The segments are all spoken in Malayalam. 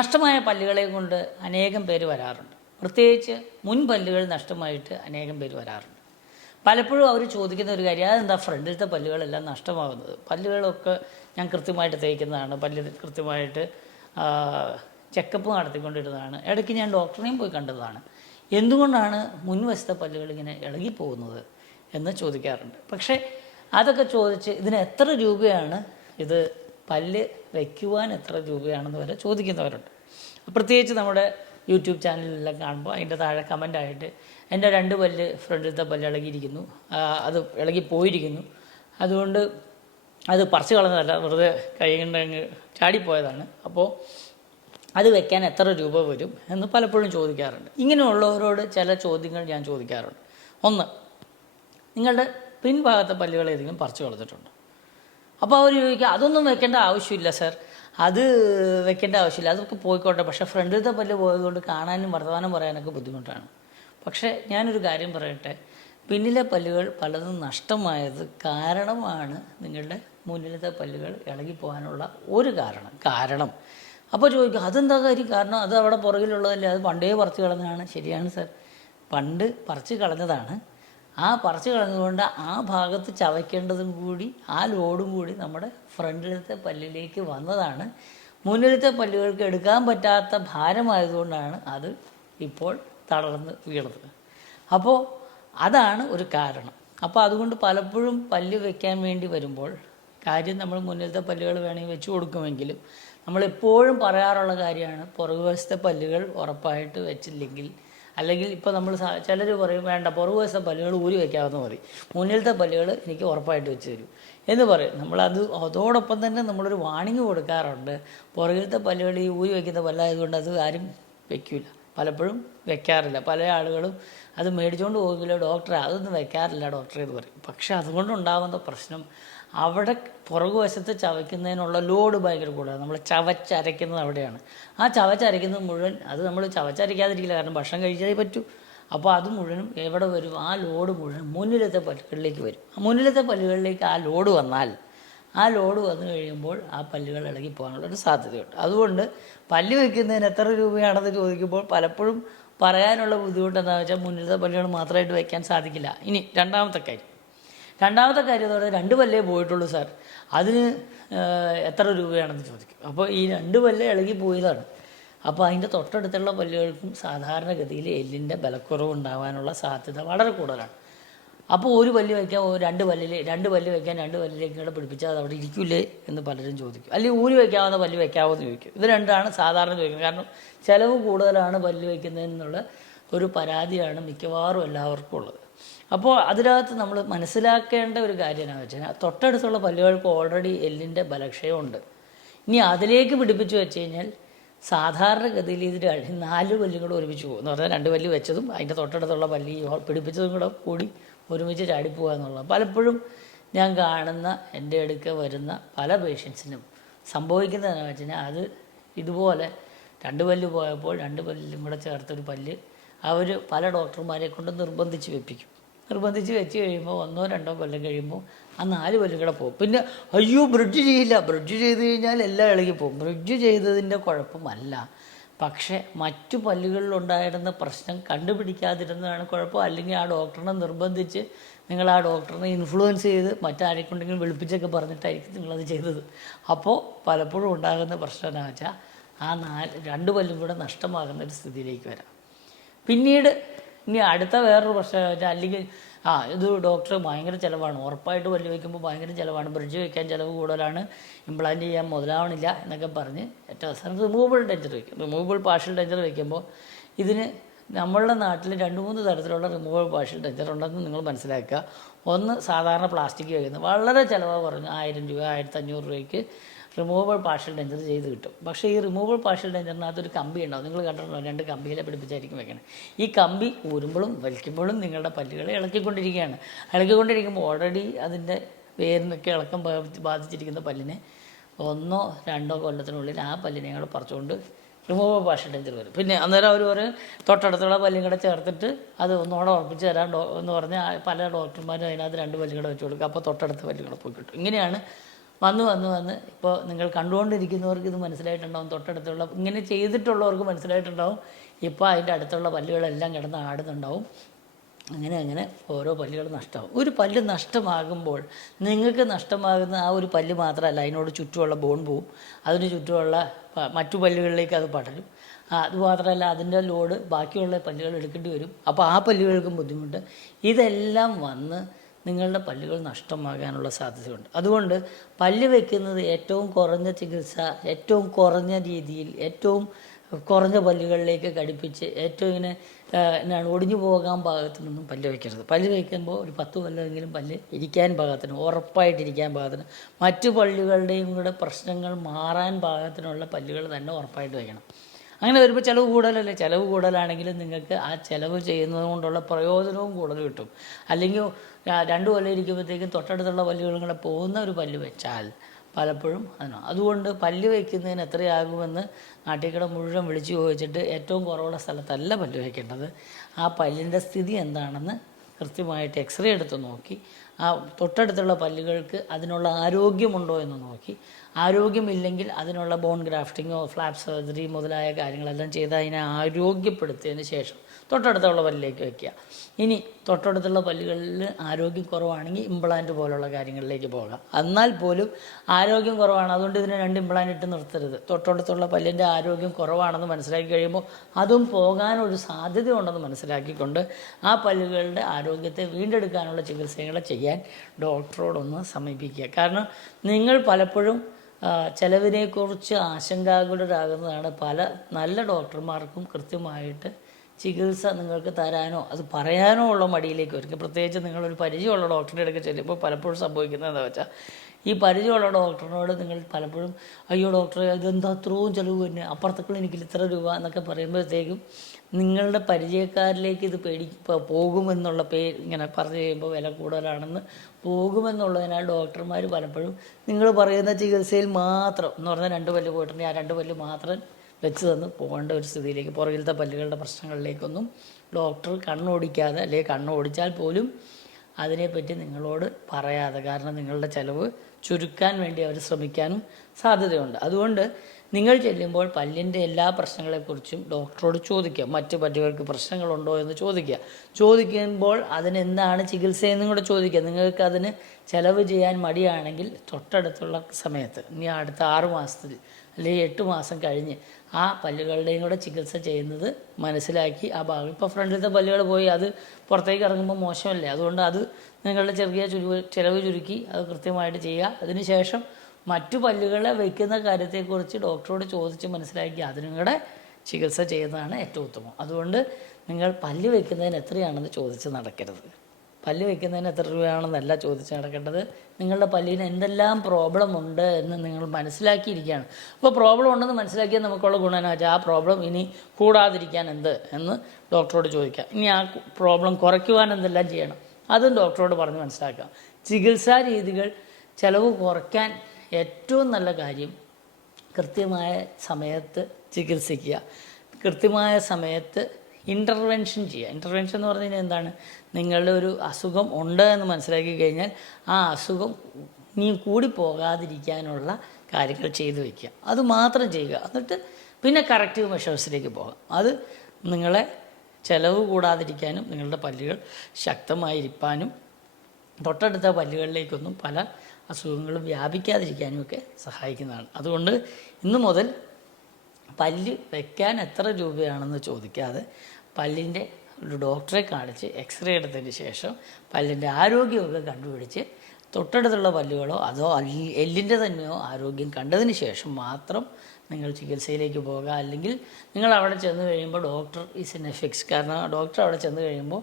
നഷ്ടമായ പല്ലുകളെ കൊണ്ട് അനേകം പേര് വരാറുണ്ട്. പ്രത്യേകിച്ച് മുൻപല്ലുകൾ നഷ്ടമായിട്ട് അനേകം പേര് വരാറുണ്ട്. പലപ്പോഴും അവർ ചോദിക്കുന്ന ഒരു കാര്യം, അതെന്താ ഫ്രണ്ടിലത്തെ പല്ലുകളെല്ലാം നഷ്ടമാകുന്നത്? പല്ലുകളൊക്കെ ഞാൻ കൃത്യമായിട്ട് തേക്കുന്നതാണ്, പല്ല് കൃത്യമായിട്ട് ചെക്കപ്പ് നടത്തിക്കൊണ്ടിരുന്നതാണ്, ഇടയ്ക്ക് ഞാൻ ഡോക്ടറിനെയും പോയി കണ്ടതാണ്, എന്തുകൊണ്ടാണ് മുൻവശത്തെ പല്ലുകൾ ഇങ്ങനെ ഇളകിപ്പോകുന്നത് എന്ന് ചോദിക്കാറുണ്ട്. പക്ഷേ അതൊക്കെ ചോദിച്ച് ഇതിന് എത്ര രൂപയാണ്, ഇത് പല്ല് വയ്ക്കുവാൻ എത്ര രൂപയാണെന്ന് വരെ ചോദിക്കുന്നവരുണ്ട്. പ്രത്യേകിച്ച് നമ്മുടെ യൂട്യൂബ് ചാനലിലെല്ലാം കാണുമ്പോൾ അതിൻ്റെ താഴെ കമൻ്റായിട്ട് എൻ്റെ 2 പല്ല് ഫ്രണ്ടിലത്തെ പല്ല് ഇളകിയിരിക്കുന്നു, അത് ഇളകിപ്പോയിരിക്കുന്നു, അതുകൊണ്ട് അത് പറിച്ചു കളഞ്ഞതല്ല, വെറുതെ കൈ കൊണ്ടങ്ങ് ചാടിപ്പോയതാണ്, അപ്പോൾ അത് വെക്കാൻ എത്ര രൂപ വരും എന്ന് പലപ്പോഴും ചോദിക്കാറുണ്ട്. ഇങ്ങനെയുള്ളവരോട് ചില ചോദ്യങ്ങൾ ഞാൻ ചോദിക്കാറുണ്ട്. ഒന്ന്, നിങ്ങളുടെ പിൻഭാഗത്തെ പല്ലുകൾ ഏതെങ്കിലും പറിച്ചു കളഞ്ഞിട്ടുണ്ടോ? അപ്പോൾ അവർ ചോദിക്കുക, അതൊന്നും വെക്കേണ്ട ആവശ്യമില്ല സർ, അത് വെക്കേണ്ട ആവശ്യമില്ല, അതൊക്കെ പോയിക്കോട്ടെ, പക്ഷേ ഫ്രണ്ടിലത്തെ പല്ല് പോയതുകൊണ്ട് കാണാനും വർത്തമാനം പറയാനൊക്കെ ബുദ്ധിമുട്ടാണ്. പക്ഷേ ഞാനൊരു കാര്യം പറയട്ടെ, പിന്നിലെ പല്ലുകൾ പലതും നഷ്ടമായത് കാരണമാണ് നിങ്ങളുടെ മുന്നിലത്തെ പല്ലുകൾ ഇളകിപ്പോകാനുള്ള ഒരു കാരണം. അപ്പോൾ ചോദിക്കും, അതെന്താ കാര്യം? കാരണം അത് അവിടെ പുറകിലുള്ളതല്ലേ, അത് പണ്ടേ പറിച്ച് കളഞ്ഞതാണ്. ശരിയാണ് സർ, പണ്ട് പറിച്ച് കളഞ്ഞതാണ്. ആ പറിച്ച് കളഞ്ഞതുകൊണ്ട് ആ ഭാഗത്ത് ചവയ്ക്കേണ്ടതും കൂടി ആ ലോഡും കൂടി നമ്മുടെ ഫ്രണ്ടിലത്തെ പല്ലിലേക്ക് വന്നതാണ്. മുന്നിലത്തെ പല്ലുകൾക്ക് എടുക്കാൻ പറ്റാത്ത ഭാരമായതുകൊണ്ടാണ് അത് ഇപ്പോൾ തളർന്ന് വീണത്. അപ്പോൾ അതാണ് ഒരു കാരണം. അപ്പോൾ അതുകൊണ്ട് പലപ്പോഴും പല്ല് വയ്ക്കാൻ വേണ്ടി വരുമ്പോൾ കാര്യം നമ്മൾ മുന്നിലത്തെ പല്ലുകൾ വേണമെങ്കിൽ വെച്ച് കൊടുക്കുമെങ്കിലും നമ്മളെപ്പോഴും പറയാറുള്ള കാര്യമാണ്, പുറകുവശത്തെ പല്ലുകൾ ഉറപ്പായിട്ട് വെച്ചില്ലെങ്കിൽ, അല്ലെങ്കിൽ ഇപ്പോൾ നമ്മൾ ചിലർ പറയും, വേണ്ട പുറകുവശത്തെ പല്ലുകൾ ഊരി വയ്ക്കാവുന്ന മതി, മുന്നിലത്തെ പല്ലുകൾ എനിക്ക് ഉറപ്പായിട്ട് വെച്ച് തരും എന്ന് പറയും. അതോടൊപ്പം തന്നെ നമ്മളൊരു വാണിംഗ് കൊടുക്കാറുണ്ട്, പുറകിലത്തെ പല്ലുകൾ ഈ ഊരി വയ്ക്കുന്ന പല്ലായതുകൊണ്ട് അത് ആരും വയ്ക്കില്ല, പലപ്പോഴും വെക്കാറില്ല. പല ആളുകളും അത് മേടിച്ചുകൊണ്ട് പോകില്ല, ഡോക്ടറെ അതൊന്നും വെക്കാറില്ല ഡോക്ടറെ എന്ന് പറയും. പക്ഷേ അതുകൊണ്ടുണ്ടാകുന്ന പ്രശ്നം, അവിടെ പുറകുവശത്ത് ചവയ്ക്കുന്നതിനുള്ള ലോഡ് ഭയങ്കര കൂടുതലാണ്. നമ്മൾ ചവച്ചരയ്ക്കുന്നത് അവിടെയാണ്. ആ ചവച്ചരയ്ക്കുന്നത് മുഴുവൻ, അത് നമ്മൾ ചവച്ചരയ്ക്കാതിരിക്കില്ല, കാരണം ഭക്ഷണം കഴിച്ചാലേ പറ്റൂ. അപ്പോൾ അത് മുഴുവനും എവിടെ വരും? ആ ലോഡ് മുഴുവൻ മുന്നിലത്തെ പല്ലുകളിലേക്ക് വരും. ആ മുന്നിലത്തെ പല്ലുകളിലേക്ക് ആ ലോഡ് വന്നാൽ, ആ ലോഡ് വന്നു കഴിയുമ്പോൾ ആ പല്ലുകൾ ഇളകിപ്പോകാനുള്ളൊരു സാധ്യതയുണ്ട്. അതുകൊണ്ട് പല്ല് വയ്ക്കുന്നതിന് എത്ര രൂപയാണെന്ന് ചോദിക്കുമ്പോൾ പലപ്പോഴും പറയാനുള്ള ബുദ്ധിമുട്ട് എന്താണെന്ന് വെച്ചാൽ, മുന്നിലത്തെ പല്ലുകൾ മാത്രമായിട്ട് വയ്ക്കാൻ സാധിക്കില്ല. ഇനി രണ്ടാമത്തെ കാര്യം എന്ന് പറഞ്ഞാൽ, 2 പല്ലേ പോയിട്ടുള്ളൂ സാർ, അതിന് എത്ര രൂപയാണെന്ന് ചോദിക്കും. അപ്പോൾ ഈ 2 പല്ല് ഇളകി പോയതാണ്. അപ്പോൾ അതിൻ്റെ തൊട്ടടുത്തുള്ള പല്ലുകൾക്കും സാധാരണഗതിയിൽ എല്ലിൻ്റെ ബലക്കുറവ് ഉണ്ടാകാനുള്ള സാധ്യത വളരെ കൂടുതലാണ്. അപ്പോൾ ഒരു പല്ല് വയ്ക്കാൻ 2 പല്ല് വയ്ക്കാൻ 2 പല്ലിലേക്ക് കൂടെ പിടിപ്പിച്ചാൽ അത് അവിടെ ഇരിക്കില്ലേ എന്ന് പലരും ചോദിക്കും. അല്ലെങ്കിൽ ഊരി വയ്ക്കാവുന്ന പല്ല് വയ്ക്കാവോ എന്ന് ചോദിക്കും. ഇത് രണ്ടാണ് സാധാരണ ചോദിക്കുന്നത്. കാരണം ചിലവ് കൂടുതലാണ് പല്ല് വയ്ക്കുന്നതിനുള്ള ഒരു പരാതിയാണ് മിക്കവാറും എല്ലാവർക്കും ഉള്ളത്. അപ്പോൾ അതിനകത്ത് നമ്മൾ മനസ്സിലാക്കേണ്ട ഒരു കാര്യം എന്താണെന്ന് വെച്ചാൽ, തൊട്ടടുത്തുള്ള പല്ലുകൾക്ക് ഓൾറെഡി എല്ലിൻ്റെ ബലക്ഷയമുണ്ട്. ഇനി അതിലേക്ക് പിടിപ്പിച്ച് വെച്ച് കഴിഞ്ഞാൽ സാധാരണഗതിയിൽ ഇത് 4 പല്ലും കൂടെ ഒരുമിച്ച് പോകും എന്ന് പറഞ്ഞാൽ, 2 പല്ല് വെച്ചതും അതിൻ്റെ തൊട്ടടുത്തുള്ള പല്ലി പിടിപ്പിച്ചതും കൂടെ കൂടി ഒരുമിച്ച് ചാടിപ്പോവുക എന്നുള്ളത് പലപ്പോഴും ഞാൻ കാണുന്ന, എൻ്റെ അടുക്ക വരുന്ന പല പേഷ്യൻസിനും സംഭവിക്കുന്നതെന്ന് വെച്ച് കഴിഞ്ഞാൽ, അത് ഇതുപോലെ 2 പല്ല് പോയപ്പോൾ 2 പല്ലും കൂടെ ചേർത്തൊരു പല്ല് അവർ പല ഡോക്ടർമാരെ കൊണ്ട് നിർബന്ധിച്ച് വെച്ച് കഴിയുമ്പോൾ 1 or 2 കൊല്ലം കഴിയുമ്പോൾ ആ 4 പല്ലും കൂടെ പോകും. പിന്നെ അയ്യോ ബ്രിഡ്ജ് ചെയ്യില്ല, ബ്രിഡ്ജ് ചെയ്ത് കഴിഞ്ഞാൽ എല്ലാം ഇളകിപ്പോകും. ബ്രിഡ്ജ് ചെയ്തതിൻ്റെ കുഴപ്പമല്ല, പക്ഷേ മറ്റു പല്ലുകളിലുണ്ടായിരുന്ന പ്രശ്നം കണ്ടുപിടിക്കാതിരുന്നതാണ് കുഴപ്പം. അല്ലെങ്കിൽ ആ ഡോക്ടറിനെ നിർബന്ധിച്ച്, നിങ്ങൾ ആ ഡോക്ടറിനെ ഇൻഫ്ലുവൻസ് ചെയ്ത് മറ്റാരെക്കൊണ്ടെങ്കിലും വിളിപ്പിച്ചൊക്കെ പറഞ്ഞിട്ടായിരിക്കും നിങ്ങളത് ചെയ്തത്. അപ്പോൾ പലപ്പോഴും ഉണ്ടാകുന്ന പ്രശ്നം എന്താണെന്ന് വെച്ചാൽ, ആ 2 പല്ലും കൂടെ നഷ്ടമാകുന്ന ഒരു സ്ഥിതിയിലേക്ക് വരാം. പിന്നീട് ഇനി അടുത്ത വേറൊരു പ്രശ്നം വെച്ചാൽ, അല്ലെങ്കിൽ ഇത് ഡോക്ടർ ഭയങ്കര ചിലവാണ്, ഉറപ്പായിട്ട് പല്ല് വയ്ക്കുമ്പോൾ ഭയങ്കര ചിലവാണ്, ബ്രിഡ്ജ് വയ്ക്കാൻ ചിലവ് കൂടുതലാണ്, ഇംപ്ലാന്റ് ചെയ്യാൻ മുതലാവണില്ല എന്നൊക്കെ പറഞ്ഞ് ഏറ്റവും അവസാനം റിമൂവബിൾ ഡെഞ്ചർ വയ്ക്കും. റിമൂവബിൾ പാർഷ്യൽ ഡെഞ്ചർ വയ്ക്കുമ്പോൾ ഇതിന് നമ്മളുടെ നാട്ടിൽ 2-3 തരത്തിലുള്ള റിമൂവബിൾ പാർഷ്യൽ ഡെഞ്ചർ ഉണ്ടെന്ന് നിങ്ങൾ മനസ്സിലാക്കുക. ഒന്ന്, സാധാരണ പ്ലാസ്റ്റിക് വയ്ക്കുന്നത് വളരെ ചിലവാണ് പറഞ്ഞു, 1000 രൂപ 1500 രൂപയ്ക്ക് റിമൂവബിൾ പാർഷ്യൽ ഡെഞ്ചർ ചെയ്ത് കിട്ടും. പക്ഷേ ഈ റിമൂവബിൾ പാർഷ്യൽ ഡെഞ്ചറിനകത്തൊരു കമ്പി ഉണ്ടാവും, നിങ്ങൾ കണ്ടിട്ടുണ്ടോ? 2 കമ്പിയിലെ പിടിപ്പിച്ചായിരിക്കും വെക്കണം. ഈ കമ്പി ഊരുമ്പോഴും വലിക്കുമ്പോഴും നിങ്ങളുടെ പല്ലുകളെ ഇളക്കിക്കൊണ്ടിരിക്കുമ്പോൾ ഓൾറെഡി അതിൻ്റെ വേരിനൊക്കെ ഇളക്കം ബാധിച്ചിരിക്കുന്ന പല്ലിനെ 1-2 കൊല്ലത്തിനുള്ളിൽ ആ പല്ലിനെ കൂടെ പറിച്ചുകൊണ്ട് റിമൂവബിൾ പാർഷ്യൽ ഡെഞ്ചർ വരും. പിന്നെ അന്നേരം അവർ പറയും, തൊട്ടടുത്തുള്ള പല്ലും കൂടെ ചേർത്തിട്ട് അത് ഒന്നുകൂടെ ഉറപ്പിച്ച് തരാൻ എന്ന് പറഞ്ഞാൽ പല ഡോക്ടർമാരും അതിനകത്ത് 2 പല്ലും കൂടെ വെച്ച് കൊടുക്കുക. അപ്പോൾ തൊട്ടടുത്ത പല്ലും കൂടെ പോയി കിട്ടും. ഇങ്ങനെയാണ് വന്ന് ഇപ്പോൾ നിങ്ങൾ കണ്ടുകൊണ്ടിരിക്കുന്നവർക്ക് ഇത് മനസ്സിലായിട്ടുണ്ടാവും, തൊട്ടടുത്തുള്ള ഇങ്ങനെ ചെയ്തിട്ടുള്ളവർക്ക് മനസ്സിലായിട്ടുണ്ടാവും. ഇപ്പോൾ അതിൻ്റെ അടുത്തുള്ള പല്ലുകളെല്ലാം കിടന്ന് ആടുന്നുണ്ടാവും. അങ്ങനെ ഓരോ പല്ലുകൾ നഷ്ടമാകും. ഒരു പല്ല് നഷ്ടമാകുമ്പോൾ നിങ്ങൾക്ക് നഷ്ടമാകുന്ന ആ ഒരു പല്ല് മാത്രമല്ല, അതിനോട് ചുറ്റുമുള്ള ബോൺ പോവും, അതിന് ചുറ്റുമുള്ള മറ്റു പല്ലുകളിലേക്ക് അത് പടരും. അതുമാത്രമല്ല അതിൻ്റെ ലോഡ് ബാക്കിയുള്ള പല്ലുകൾ എടുക്കേണ്ടി വരും. അപ്പോൾ ആ പല്ലുകൾക്കും ബുദ്ധിമുട്ട്. ഇതെല്ലാം വന്ന് നിങ്ങളുടെ പല്ലുകൾ നഷ്ടമാകാനുള്ള സാധ്യതയുണ്ട്. അതുകൊണ്ട് പല്ല് വയ്ക്കുന്നത് ഏറ്റവും കുറഞ്ഞ ചികിത്സ, ഏറ്റവും കുറഞ്ഞ രീതിയിൽ, ഏറ്റവും കുറഞ്ഞ പല്ലുകളിലേക്ക് ഘടിപ്പിച്ച് ഏറ്റവും എന്നാണ് ഒടിഞ്ഞു പോകാൻ പാകത്തിനൊന്നും പല്ല് വയ്ക്കരുത്. പല്ല് വയ്ക്കുമ്പോൾ ഒരു 10 പല്ലെങ്കിലും പല്ല് ഇരിക്കാൻ പാകത്തിന്, ഉറപ്പായിട്ടിരിക്കാൻ പാകത്തിന്, മറ്റു പല്ലുകളുടെയും കൂടെ പ്രശ്നങ്ങൾ മാറാൻ പാകത്തിനുള്ള പല്ലുകൾ തന്നെ ഉറപ്പായിട്ട് വയ്ക്കണം. അങ്ങനെ വരുമ്പോൾ ചിലവ് കൂടുതലല്ലേ? ചിലവ് കൂടുതലാണെങ്കിലും നിങ്ങൾക്ക് ആ ചിലവ് ചെയ്യുന്നത് കൊണ്ടുള്ള പ്രയോജനവും കൂടുതൽ കിട്ടും. അല്ലെങ്കിൽ 2 കൊല്ലം ഇരിക്കുമ്പോഴത്തേക്കും തൊട്ടടുത്തുള്ള പല്ലുകളും കൂടെ പോകുന്ന ഒരു പല്ല് വെച്ചാൽ പലപ്പോഴും അതുകൊണ്ട് പല്ല് വയ്ക്കുന്നതിന് എത്രയാകുമെന്ന് നാട്ടിൽക്കട മുഴുവൻ വിളിച്ചു ചോദിച്ചിട്ട് ഏറ്റവും കുറവുള്ള സ്ഥലത്തല്ല പല്ല് വയ്ക്കേണ്ടത്. ആ പല്ലിൻ്റെ സ്ഥിതി എന്താണെന്ന് കൃത്യമായിട്ട് എക്സ്റേ എടുത്ത് നോക്കി, ആ തൊട്ടടുത്തുള്ള പല്ലുകൾക്ക് അതിനുള്ള ആരോഗ്യമുണ്ടോ എന്ന് നോക്കി, ആരോഗ്യമില്ലെങ്കിൽ അതിനുള്ള ബോൺ ഗ്രാഫ്റ്റിങ്ങോ ഫ്ലാപ്പ് സർജറി മുതലായ കാര്യങ്ങളെല്ലാം ചെയ്ത് അതിനെ ആരോഗ്യപ്പെടുത്തിയതിന് ശേഷം തൊട്ടടുത്തുള്ള പല്ലിലേക്ക് വയ്ക്കുക. ഇനി തൊട്ടടുത്തുള്ള പല്ലുകളിൽ ആരോഗ്യം കുറവാണെങ്കിൽ ഇംപ്ലാന്റ് പോലുള്ള കാര്യങ്ങളിലേക്ക് പോകാം. എന്നാൽ പോലും ആരോഗ്യം കുറവാണ്, അതുകൊണ്ട് ഇതിന് 2 ഇംപ്ലാന്റ് ഇട്ട് നിർത്തരുത്. തൊട്ടടുത്തുള്ള പല്ലിൻ്റെ ആരോഗ്യം കുറവാണെന്ന് മനസ്സിലാക്കി കഴിയുമ്പോൾ അതും പോകാനൊരു സാധ്യതയുണ്ടെന്ന് മനസ്സിലാക്കിക്കൊണ്ട് ആ പല്ലുകളുടെ ആരോഗ്യത്തെ വീണ്ടെടുക്കാനുള്ള ചികിത്സകൾ ചെയ്യാൻ ഡോക്ടറോടൊന്ന് സമീപിക്കുക. കാരണം നിങ്ങൾ പലപ്പോഴും ചിലവിനെക്കുറിച്ച് ആശങ്കാകുലരാകുന്നതാണ്. പല നല്ല ഡോക്ടർമാർക്കും കൃത്യമായിട്ട് ചികിത്സ നിങ്ങൾക്ക് തരാനോ അത് പറയാനോ ഉള്ള മടിയിലേക്ക് വരും. പ്രത്യേകിച്ച് നിങ്ങളൊരു പരിചയമുള്ള ഡോക്ടറുടെ അടുത്ത് ചെല്ലുമ്പോൾ പലപ്പോഴും സംഭവിക്കുന്നത് എന്താ വെച്ചാൽ, ഈ പരിചയമുള്ള ഡോക്ടറിനോട് നിങ്ങൾ പലപ്പോഴും അയ്യോ ഡോക്ടറെ ഇതെന്താ അത്രയും ചിലവ് തന്നെ, അപ്പുറത്തെ ക്ലിനിക്കിൽ ഇത്ര രൂപ എന്നൊക്കെ പറയുമ്പോഴത്തേക്കും നിങ്ങളുടെ പരിചയക്കാരിലേക്ക് ഇത് പോകുമെന്നുള്ള ഇങ്ങനെ പറഞ്ഞു കഴിയുമ്പോൾ വില കൂടുതലാണെന്ന് പോകുമെന്നുള്ളതിനാൽ ഡോക്ടർമാർ പലപ്പോഴും നിങ്ങൾ പറയുന്ന ചികിത്സയിൽ മാത്രം എന്ന് പറഞ്ഞാൽ 2 പല്ല് പോയിട്ടുണ്ടെങ്കിൽ ആ 2 പല്ല് മാത്രം വെച്ച് തന്ന് പോകേണ്ട ഒരു സ്ഥിതിയിലേക്ക്, പുറകിലത്തെ പല്ലുകളുടെ പ്രശ്നങ്ങളിലേക്കൊന്നും ഡോക്ടർ കണ്ണോടിക്കാതെ, അല്ലെങ്കിൽ കണ്ണോടിച്ചാൽ പോലും അതിനെപ്പറ്റി നിങ്ങളോട് പറയാതെ, കാരണം നിങ്ങളുടെ ചിലവ് ചുരുക്കാൻ വേണ്ടി അവർ ശ്രമിക്കാനും സാധ്യതയുണ്ട്. അതുകൊണ്ട് നിങ്ങൾ ചെല്ലുമ്പോൾ പല്ലിൻ്റെ എല്ലാ പ്രശ്നങ്ങളെക്കുറിച്ചും ഡോക്ടറോട് ചോദിക്കുക. മറ്റ് പല്ലുകൾക്ക് പ്രശ്നങ്ങളുണ്ടോ എന്ന് ചോദിക്കുമ്പോൾ അതിനെന്താണ് ചികിത്സയെന്നും കൂടെ ചോദിക്കുക. നിങ്ങൾക്ക് അതിന് ചിലവ് ചെയ്യാൻ മടിയാണെങ്കിൽ തൊട്ടടുത്തുള്ള സമയത്ത്, ഇനി അടുത്ത 6 മാസത്തിൽ അല്ലെങ്കിൽ 8 മാസം കഴിഞ്ഞ് ആ പല്ലുകളുടെയും കൂടെ ചികിത്സ ചെയ്യുന്നത് മനസ്സിലാക്കി ആ ഭാഗം, ഇപ്പോൾ ഫ്രണ്ടിലത്തെ പല്ലുകൾ പോയി അത് പുറത്തേക്ക് ഇറങ്ങുമ്പോൾ മോശമല്ലേ, അതുകൊണ്ട് അത് നിങ്ങളുടെ ചെറിയ ചിലവ് ചുരുക്കി അത് കൃത്യമായിട്ട് ചെയ്യുക. അതിനുശേഷം മറ്റു പല്ലുകളെ വയ്ക്കുന്ന കാര്യത്തെക്കുറിച്ച് ഡോക്ടറോട് ചോദിച്ച് മനസ്സിലാക്കി അതിനും കൂടെ ചികിത്സ ചെയ്യുന്നതാണ് ഏറ്റവും ഉത്തമം. അതുകൊണ്ട് നിങ്ങൾ പല്ല് വയ്ക്കുന്നതിന് എത്രയാണെന്ന് ചോദിച്ച് നടക്കരുത്. പല്ല് വയ്ക്കുന്നതിന് എത്ര രൂപയാണെന്നല്ല ചോദിച്ച് നടക്കേണ്ടത്. നിങ്ങളുടെ പല്ലിന് എന്തെല്ലാം പ്രോബ്ലം ഉണ്ട് എന്ന് നിങ്ങൾ മനസ്സിലാക്കിയിരിക്കുകയാണ്. അപ്പോൾ പ്രോബ്ലം ഉണ്ടെന്ന് മനസ്സിലാക്കിയാൽ നമുക്കുള്ള ഗുണം എന്ന് വെച്ചാൽ ആ പ്രോബ്ലം ഇനി കൂടാതിരിക്കാൻ എന്ത് എന്ന് ഡോക്ടറോട് ചോദിക്കാം. ഇനി ആ പ്രോബ്ലം കുറയ്ക്കുവാൻ എന്തെല്ലാം ചെയ്യണം അതും ഡോക്ടറോട് പറഞ്ഞ് മനസ്സിലാക്കാം. ചികിത്സാ രീതികൾ ചിലവ് കുറയ്ക്കാൻ ഏറ്റവും നല്ല കാര്യം കൃത്യമായ സമയത്ത് ചികിത്സിക്കുക, കൃത്യമായ സമയത്ത് ഇൻ്റർവെൻഷൻ ചെയ്യുക. ഇൻ്റർവെൻഷൻ എന്ന് പറഞ്ഞു കഴിഞ്ഞാൽ എന്താണ്? നിങ്ങളുടെ ഒരു അസുഖം ഉണ്ട് എന്ന് മനസ്സിലാക്കി കഴിഞ്ഞാൽ ആ അസുഖം ഇനി കൂടി പോകാതിരിക്കാനുള്ള കാര്യങ്ങൾ ചെയ്തു വയ്ക്കുക. അത് മാത്രം ചെയ്യുക. എന്നിട്ട് പിന്നെ കറക്റ്റീവ് മെഷേഴ്സിലേക്ക് പോകാം. അത് നിങ്ങളെ ചിലവ് കൂടാതിരിക്കാനും നിങ്ങളുടെ പല്ലുകൾ ശക്തമായിരിക്കാനും തൊട്ടടുത്ത പല്ലുകളിലേക്കൊന്നും പല അസുഖങ്ങളും വ്യാപിക്കാതിരിക്കാനും ഒക്കെ സഹായിക്കുന്നതാണ്. അതുകൊണ്ട് ഇന്നു മുതൽ പല്ല് വയ്ക്കാൻ എത്ര രൂപയാണെന്ന് ചോദിക്കാതെ പല്ലിൻ്റെ ഒരു ഡോക്ടറെ കാണിച്ച് എക്സ്റേ എടുത്തതിന് ശേഷം പല്ലിൻ്റെ ആരോഗ്യമൊക്കെ കണ്ടുപിടിച്ച് തൊട്ടടുത്തുള്ള പല്ലുകളോ അതോ എല്ലിൻ്റെ തന്നെയോ ആരോഗ്യം കണ്ടതിന് ശേഷം മാത്രം നിങ്ങൾ ചികിത്സയിലേക്ക് പോകുക. അല്ലെങ്കിൽ നിങ്ങൾ അവിടെ ചെന്ന് കഴിയുമ്പോൾ doctor is in A fix. കാരണം ഡോക്ടർ അവിടെ ചെന്ന് കഴിയുമ്പോൾ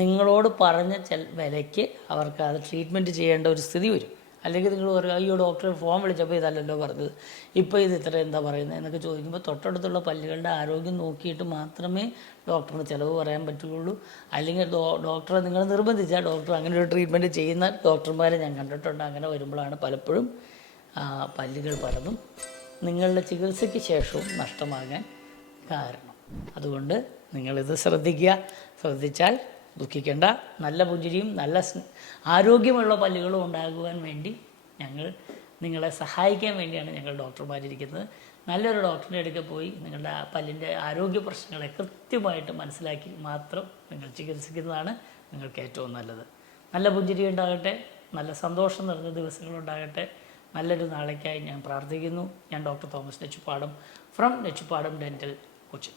നിങ്ങളോട് പറഞ്ഞ വിലയ്ക്ക് അവർക്ക് അത് ട്രീറ്റ്മെൻറ്റ് ചെയ്യേണ്ട ഒരു സ്ഥിതി വരും. അല്ലെങ്കിൽ നിങ്ങൾ പറയും അയ്യോ ഡോക്ടറെ ഫോൺ വിളിച്ചപ്പോൾ ഇതല്ലല്ലോ പറഞ്ഞത്, ഇപ്പോൾ ഇത് ഇത്ര എന്താ പറയുന്നത് എന്നൊക്കെ ചോദിക്കുമ്പോൾ തൊട്ടടുത്തുള്ള പല്ലുകളുടെ ആരോഗ്യം നോക്കിയിട്ട് മാത്രമേ ഡോക്ടറിന് ചിലവ് പറയാൻ പറ്റുകയുള്ളൂ. അല്ലെങ്കിൽ ഡോക്ടറെ നിങ്ങൾ നിർബന്ധിച്ചാൽ ഡോക്ടർ അങ്ങനെ ഒരു ട്രീറ്റ്മെൻറ്റ് ചെയ്യുന്ന ഡോക്ടർമാരെ ഞാൻ കണ്ടിട്ടുണ്ട്. അങ്ങനെ വരുമ്പോഴാണ് പലപ്പോഴും പല്ലുകൾ പലതും നിങ്ങളുടെ ചികിത്സയ്ക്ക് ശേഷവും നഷ്ടമാകാൻ കാരണം. അതുകൊണ്ട് നിങ്ങളിത് ശ്രദ്ധിച്ചാൽ ദുഃഖിക്കേണ്ട. നല്ല പുഞ്ചിരിയും നല്ല ആരോഗ്യമുള്ള പല്ലുകളും ഉണ്ടാകുവാൻ വേണ്ടി ഞങ്ങൾ നിങ്ങളെ സഹായിക്കാൻ വേണ്ടിയാണ് ഞങ്ങൾ ഡോക്ടർമാരിരിക്കുന്നത്. നല്ലൊരു ഡോക്ടറിൻ്റെ അടുക്കൽ പോയി നിങ്ങളുടെ പല്ലിൻ്റെ ആരോഗ്യ പ്രശ്നങ്ങളെ കൃത്യമായിട്ട് മനസ്സിലാക്കി മാത്രം നിങ്ങൾ ചികിത്സിക്കുന്നതാണ് നിങ്ങൾക്ക് ഏറ്റവും നല്ലത്. നല്ല പുഞ്ചിരി ഉണ്ടാകട്ടെ, നല്ല സന്തോഷം നിറഞ്ഞ ദിവസങ്ങളുണ്ടാകട്ടെ. നല്ലൊരു നാളേക്കായി ഞാൻ പ്രാർത്ഥിക്കുന്നു. ഞാൻ doctor Thomas Nechippadam from Nechippadam dental, Kochi.